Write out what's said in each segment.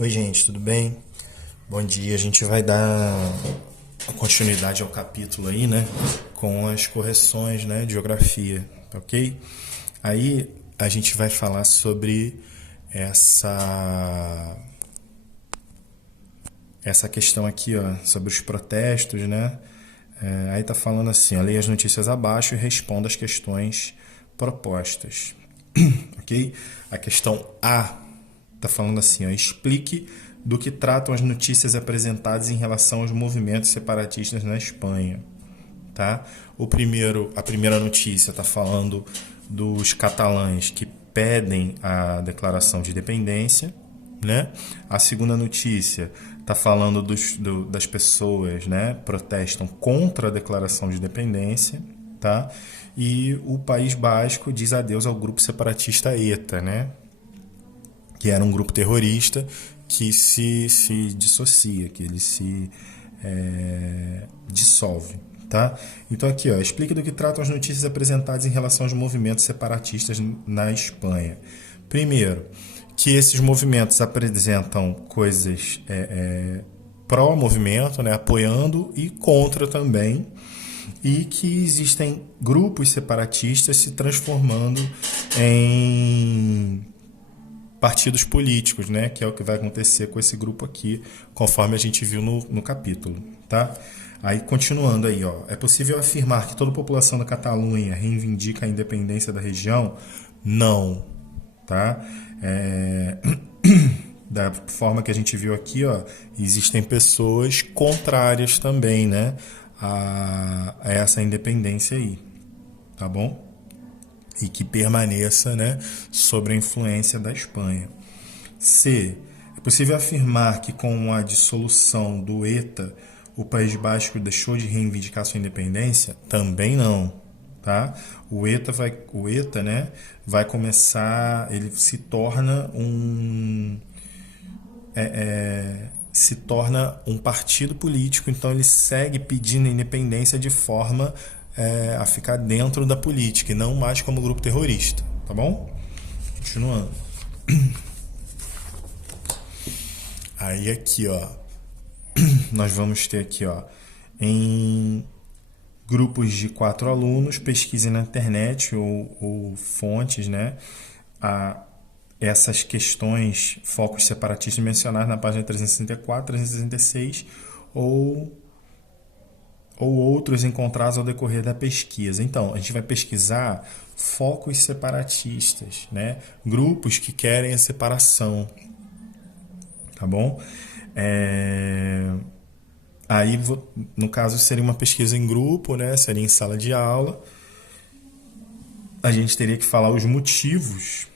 Oi, gente, tudo bem? Bom dia. A gente vai dar continuidade ao capítulo aí, né? Com as correções, né? De geografia, ok? Aí a gente vai falar sobre essa essa questão aqui, ó, sobre os protestos, né? Aí tá falando assim, ó, leia as notícias abaixo e responda as questões propostas, ok? A questão A tá falando assim, ó, explique do que tratam as notícias apresentadas em relação aos movimentos separatistas na Espanha, tá? A primeira notícia está falando dos catalães que pedem a declaração de independência, né? A segunda notícia está falando das pessoas, né, protestam contra a declaração de independência, tá? E o País Basco diz adeus ao grupo separatista ETA, né? Que era um grupo terrorista que se dissocia, que ele se dissolve. Tá? Então aqui, ó, explica do que tratam as notícias apresentadas em relação aos movimentos separatistas na Espanha. Primeiro, que esses movimentos apresentam coisas pró-movimento, né, apoiando e contra também, e que existem grupos separatistas se transformando em partidos políticos, né, que é o que vai acontecer com esse grupo aqui, conforme a gente viu no capítulo, tá? Aí, continuando aí, ó, é possível afirmar que toda a população da Catalunha reivindica a independência da região? Não, tá? Da forma que a gente viu aqui, ó, existem pessoas contrárias também, né, a essa independência aí, tá bom? E que permaneça, né, sob a influência da Espanha. C. É possível afirmar que com a dissolução do ETA, o País Basco deixou de reivindicar sua independência? Também não. Tá? O ETA, né, vai começar, ele se torna se torna um partido político, então ele segue pedindo independência de forma a ficar dentro da política e não mais como grupo terrorista, tá bom? Continuando. Aí aqui, ó, nós vamos ter aqui, ó, em grupos de 4 alunos, pesquisem na internet ou fontes, né, essas questões, focos separatistas mencionados na página 364, 366 ou outros encontrados ao decorrer da pesquisa. Então, a gente vai pesquisar focos separatistas, né, grupos que querem a separação, tá bom? Aí, no caso, seria uma pesquisa em grupo, né? Seria em sala de aula. A gente teria que falar os motivos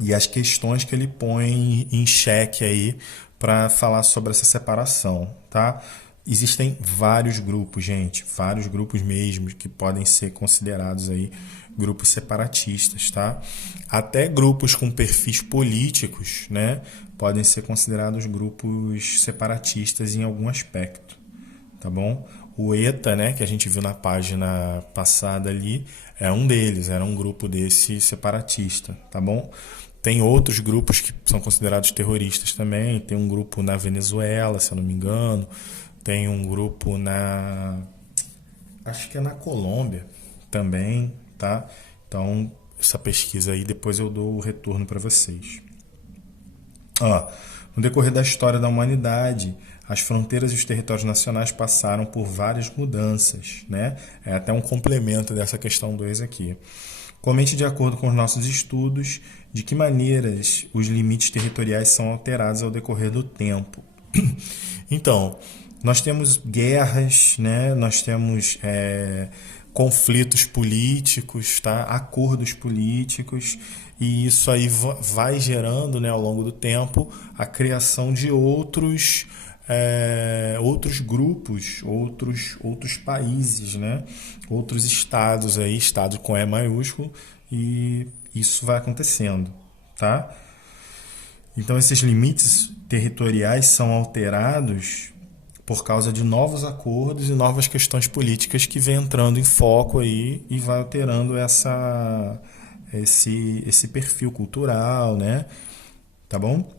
e as questões que ele põe em xeque aí para falar sobre essa separação, tá? Existem vários grupos, gente, vários grupos mesmo que podem ser considerados aí grupos separatistas, tá? Até grupos com perfis políticos, né, podem ser considerados grupos separatistas em algum aspecto, tá bom? O ETA, né, que a gente viu na página passada ali, é um deles, era um grupo desse separatista, tá bom? Tem outros grupos que são considerados terroristas também, tem um grupo na Venezuela, se eu não me engano, tem um grupo acho que é na Colômbia também, tá? Então, essa pesquisa aí, depois eu dou o retorno para vocês. Ó, no decorrer da história da humanidade, as fronteiras e os territórios nacionais passaram por várias mudanças, né? É até um complemento dessa questão 2 aqui. Comente de acordo com os nossos estudos de que maneiras os limites territoriais são alterados ao decorrer do tempo. Então, nós temos guerras, né? Nós temos conflitos políticos, tá? Acordos políticos, e isso aí vai gerando, né, ao longo do tempo a criação de outros grupos, outros países, né? Outros estados aí, estado com E maiúsculo, e isso vai acontecendo, tá? Então esses limites territoriais são alterados por causa de novos acordos e novas questões políticas que vem entrando em foco aí e vai alterando esse perfil cultural, né? Tá bom?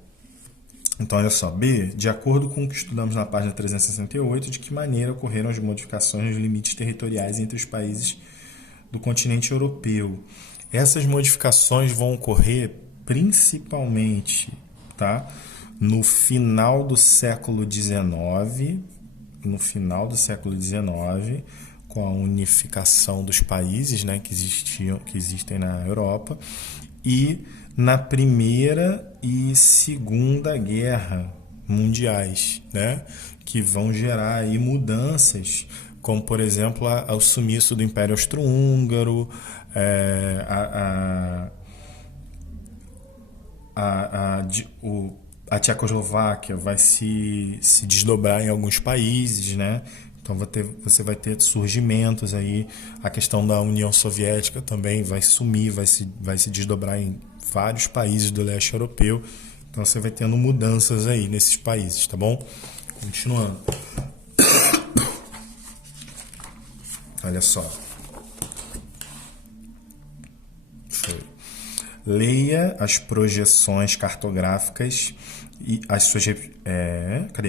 Então, olha só, B, de acordo com o que estudamos na página 368, de que maneira ocorreram as modificações nos limites territoriais entre os países do continente europeu? Essas modificações vão ocorrer principalmente, tá, no final do século XIX, com a unificação dos países, né, que existem na Europa, e na Primeira e Segunda Guerra mundiais, né, que vão gerar aí mudanças, como por exemplo o sumiço do Império Austro-Húngaro, a Tchecoslováquia vai se desdobrar em alguns países, né? Então você vai ter surgimentos aí, a questão da União Soviética também vai sumir, vai se desdobrar em vários países do leste europeu. Então você vai tendo mudanças aí nesses países, tá bom? Continuando. Olha só. Foi. Leia as projeções cartográficas e as suas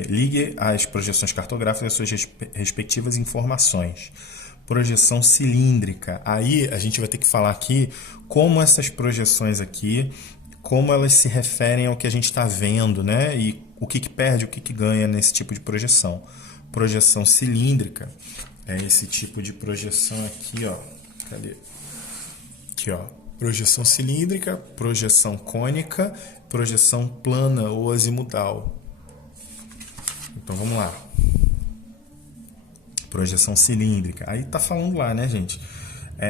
ligue as projeções cartográficas às suas respectivas informações. Projeção cilíndrica. Aí a gente vai ter que falar aqui como essas projeções aqui, como elas se referem ao que a gente está vendo, né? E o que perde, o que ganha nesse tipo de projeção. Projeção cilíndrica é esse tipo de projeção aqui, ó. Cadê? Aqui, ó. Projeção cilíndrica, projeção cônica, projeção plana ou azimutal. Então vamos lá. Projeção cilíndrica. Aí tá falando lá, né, gente?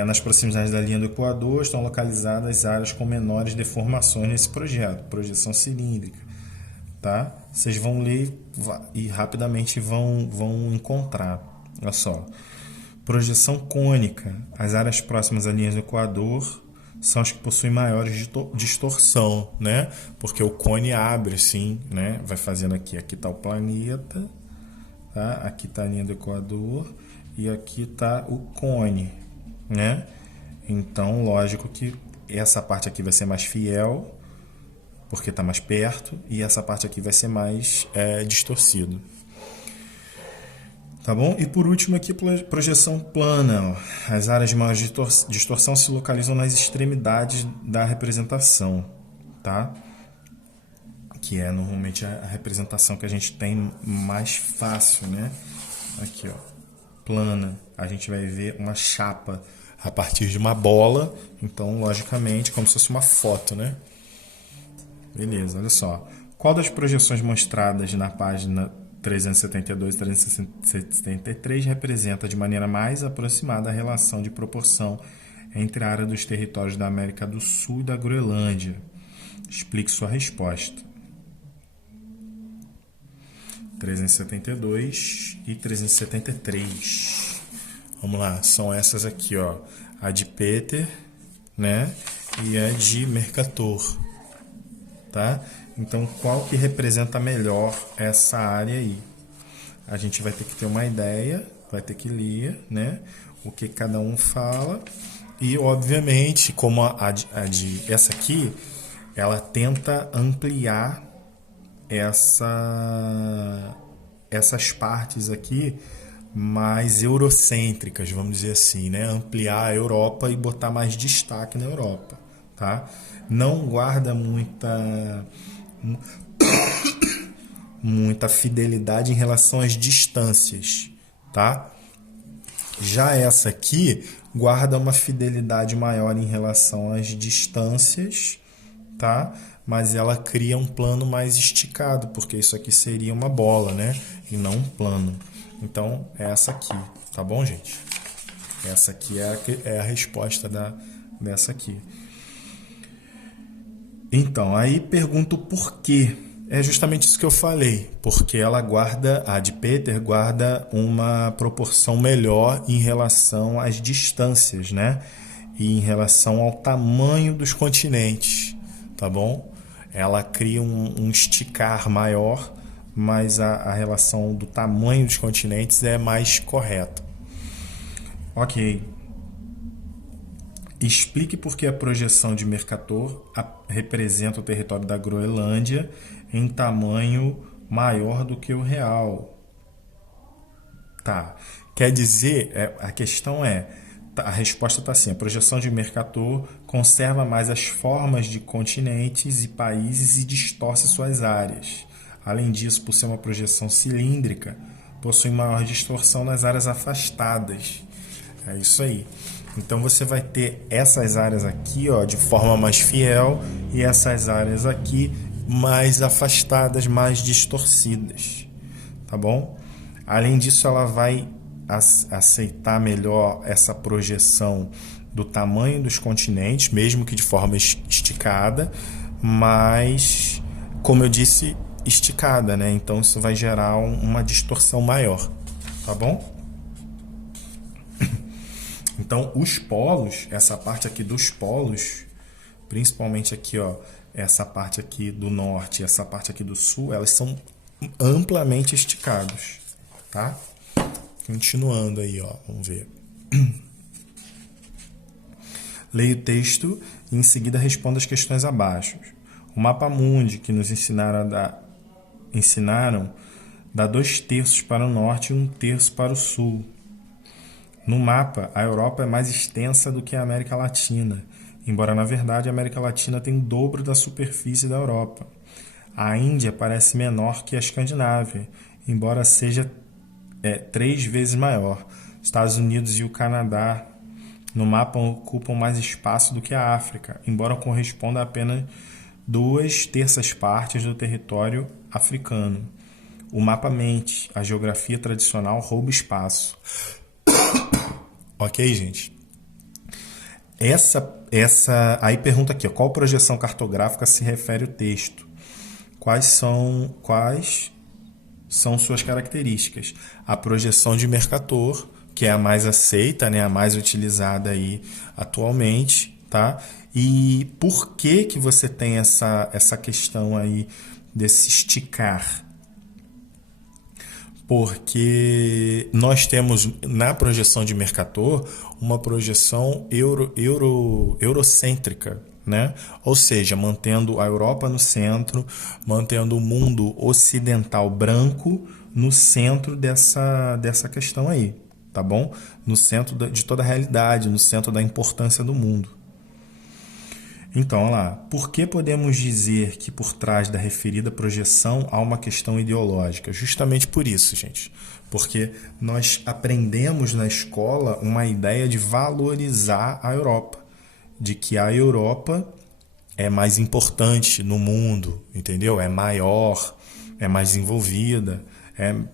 Nas proximidades da linha do Equador estão localizadas áreas com menores deformações nesse projeto. Projeção cilíndrica. Tá? Vocês vão ler e rapidamente vão encontrar. Olha só. Projeção cônica. As áreas próximas à linha do Equador são as que possuem maiores distorção, né? Porque o cone abre assim, né? Vai fazendo aqui. Aqui está o planeta, tá? Aqui está a linha do Equador e aqui está o cone, né? Então, lógico que essa parte aqui vai ser mais fiel, porque está mais perto, e essa parte aqui vai ser mais distorcido. Tá bom? E por último aqui, projeção plana. As áreas de maior distorção se localizam nas extremidades da representação, tá? Que é normalmente a representação que a gente tem mais fácil, né? Aqui, ó, plana. A gente vai ver uma chapa a partir de uma bola, então, logicamente, como se fosse uma foto, né? Beleza, olha só. Qual das projeções mostradas na página 372 e 373 representa de maneira mais aproximada a relação de proporção entre a área dos territórios da América do Sul e da Groenlândia? Explique sua resposta. 372 e 373. Vamos lá, são essas aqui, ó. A de Peter, né? E a de Mercator, tá? Então, qual que representa melhor essa área aí? A gente vai ter que ter uma ideia, vai ter que ler, né? O que cada um fala. E, obviamente, como essa aqui, ela tenta ampliar essas partes aqui mais eurocêntricas, vamos dizer assim, né? Ampliar a Europa e botar mais destaque na Europa, tá? Não guarda muita fidelidade em relação às distâncias, tá? Já essa aqui guarda uma fidelidade maior em relação às distâncias, tá? Mas ela cria um plano mais esticado, porque isso aqui seria uma bola, né? E não um plano. Então, é essa aqui, tá bom, gente? Essa aqui é a resposta dessa aqui. Então, aí pergunto por quê. É justamente isso que eu falei, porque a de Peter guarda uma proporção melhor em relação às distâncias, né? E em relação ao tamanho dos continentes, tá bom? Ela cria um esticar maior, mas a relação do tamanho dos continentes é mais correta. Ok. Explique por que a projeção de Mercator representa o território da Groenlândia em tamanho maior do que o real. Tá. Quer dizer, a questão a resposta está assim: a projeção de Mercator conserva mais as formas de continentes e países e distorce suas áreas. Além disso, por ser uma projeção cilíndrica, possui maior distorção nas áreas afastadas. É isso aí. Então você vai ter essas áreas aqui, ó, de forma mais fiel, e essas áreas aqui mais afastadas, mais distorcidas, tá bom? Além disso, ela vai aceitar melhor essa projeção do tamanho dos continentes, mesmo que de forma esticada, mas, como eu disse, esticada, né? Então isso vai gerar uma distorção maior, tá bom? Então, os polos, essa parte aqui dos polos, principalmente aqui, ó, essa parte aqui do norte e essa parte aqui do sul, elas são amplamente esticados, tá? Continuando aí, ó, vamos ver. Leia o texto e em seguida responda as questões abaixo. O mapa mundi que nos ensinaram dá 2/3 para o norte e 1/3 para o sul. No mapa, a Europa é mais extensa do que a América Latina, embora na verdade a América Latina tenha o dobro da superfície da Europa. A Índia parece menor que a Escandinávia, embora seja 3 vezes maior. Estados Unidos e o Canadá no mapa ocupam mais espaço do que a África, embora corresponda a apenas 2/3 partes do território africano. O mapa mente, a geografia tradicional rouba espaço. Ok, gente? Aí pergunta aqui, ó, qual projeção cartográfica se refere o texto? Quais são suas características? A projeção de Mercator, que é a mais aceita, né, a mais utilizada aí atualmente, tá? E por que você tem essa questão aí desse esticar? Porque nós temos na projeção de Mercator uma projeção eurocêntrica, né? Ou seja, mantendo a Europa no centro, mantendo o mundo ocidental branco no centro dessa questão aí, tá bom? No centro de toda a realidade, no centro da importância do mundo. Então, olha lá, por que podemos dizer que por trás da referida projeção há uma questão ideológica? Justamente por isso, gente. Porque nós aprendemos na escola uma ideia de valorizar a Europa, de que a Europa é mais importante no mundo, entendeu? É maior, é mais desenvolvida,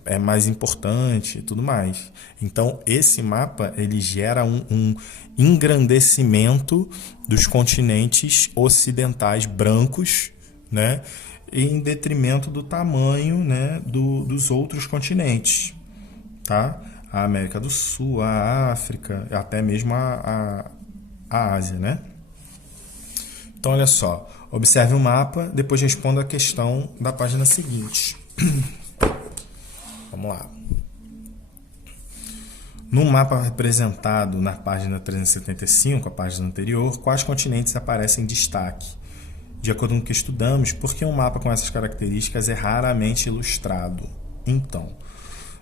é mais importante e tudo mais. Então, esse mapa ele gera um engrandecimento dos continentes ocidentais brancos, né, em detrimento do tamanho, né, dos outros continentes, tá? A América do Sul, a África, até mesmo a Ásia, né? Então, olha só, observe o mapa, depois responda a questão da página seguinte. Vamos lá. No mapa representado na página 375, a página anterior, quais continentes aparecem em destaque? De acordo com o que estudamos, por que um mapa com essas características é raramente ilustrado? Então,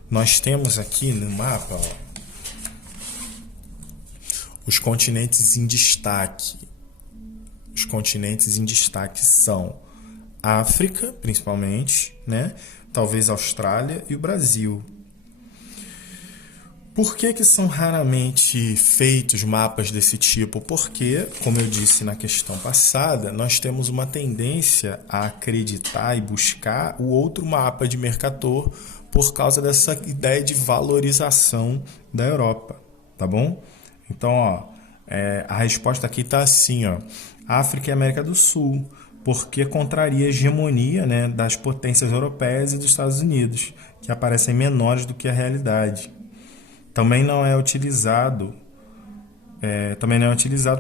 nós temos aqui no mapa, ó, os continentes em destaque. Os continentes em destaque são África, principalmente, né? Talvez a Austrália e o Brasil. Por que são raramente feitos mapas desse tipo? Porque, como eu disse na questão passada, nós temos uma tendência a acreditar e buscar o outro mapa de Mercator por causa dessa ideia de valorização da Europa, tá bom? Então, ó, a resposta aqui está assim, ó, África e América do Sul, porque contraria a hegemonia, né, das potências europeias e dos Estados Unidos, que aparecem menores do que a realidade. Também não é utilizado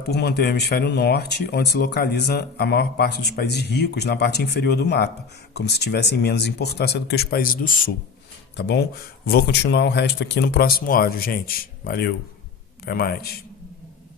por manter o hemisfério norte, onde se localiza a maior parte dos países ricos na parte inferior do mapa, como se tivessem menos importância do que os países do sul. Tá bom? Vou continuar o resto aqui no próximo áudio, gente. Valeu. Até mais.